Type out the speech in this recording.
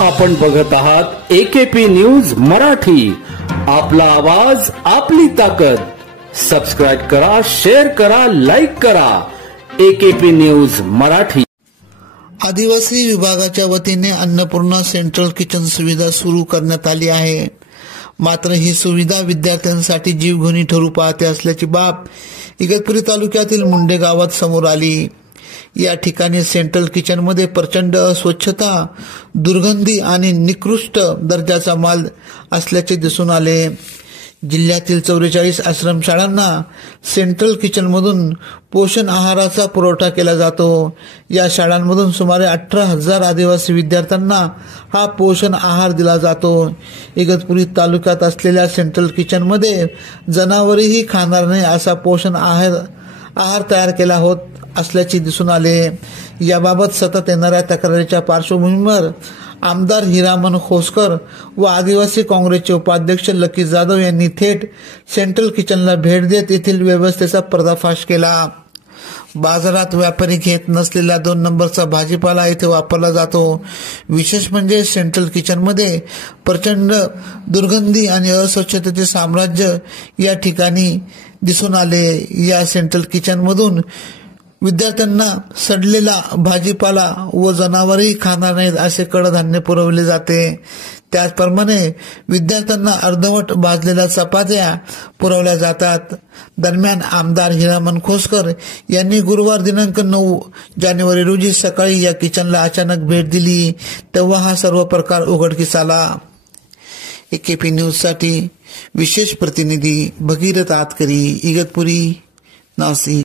आपण बघत आहात AKP न्यूज मराठी। आपला आवाज आपली ताकद। सबस्क्राइब करा, शेअर करा, लाईक करा। AKP news Marathi. आदिवासी विभागाच्या वतीने अन्नपूर्णा सेंट्रल किचन सुविधा सुरू करण्यात आली आहे। मात्र ही सुविधा विद्यार्थ्यांसाठी जीवघेणी ठरू पाहते असल्याची बाब इगतपुरी तालुक्यातील मुंडे गावात समोर आली। या ठिकाणी सेंट्रल किचन मध्ये प्रचंड अस्वच्छता, दुर्गंधी आणि निकृष्ट दर्जाचा माल असल्याचे दिसून आले। जिल्ह्यातील 44 आश्रमशाळांना सेंट्रल किचन मधून पोषण आहाराचा पुरवठा केला जातो। या शाळांमधून सुमारे 18,000 आदिवासी विद्यार्थ्यांना हा पोषण आहार दिला जातो। इगतपुरी तालुक्यात असलेल्या सेंट्रल किचन मध्ये जनावरेही खाणार नाही असा पोषण आहार तयार केला होत असल्याचे दिसून आले। याबाबत सतत येणाऱ्या तक्रारीच्या पार्श्वभूमीवर आमदार हिरामन खोसकर व आदिवासी काँग्रेसचे उपाध्यक्ष लकी जाधव यांनी थेट सेंट्रल किचनला भेट देत येथील व्यवस्थेचा पर्दाफाश केला। बाजारात व्यापारी घेत नसलेला 2 नंबरचा भाजीपाला येथे वापरला जातो। विशेष म्हणजे सेंट्रल किचन मध्ये प्रचंड दुर्गंधी आणि अस्वच्छतेचे साम्राज्य या ठिकाणी दिसून आले। या सेंट्रल किचन मधून विद्यार्थ्यांना सडलेला भाजीपाला व जनावरही खाणार नाहीत असे कडधान्य पुरवले जाते। त्याचप्रमाणे विद्यार्थ्यांना अर्धवट भाजलेल्या चपात्या पुरवल्या जातात। दरम्यान आमदार हिरामन खोसकर यांनी गुरुवार दिनांक 9 जानेवारी रोजी सकाळी या किचनला अचानक भेट दिली, तेव्हा हा सर्व प्रकार उघडकीस आला। AKP न्यूजसाठी विशेष प्रतिनिधी भगीरथ आतकरी, इगतपुरी, नाशिक।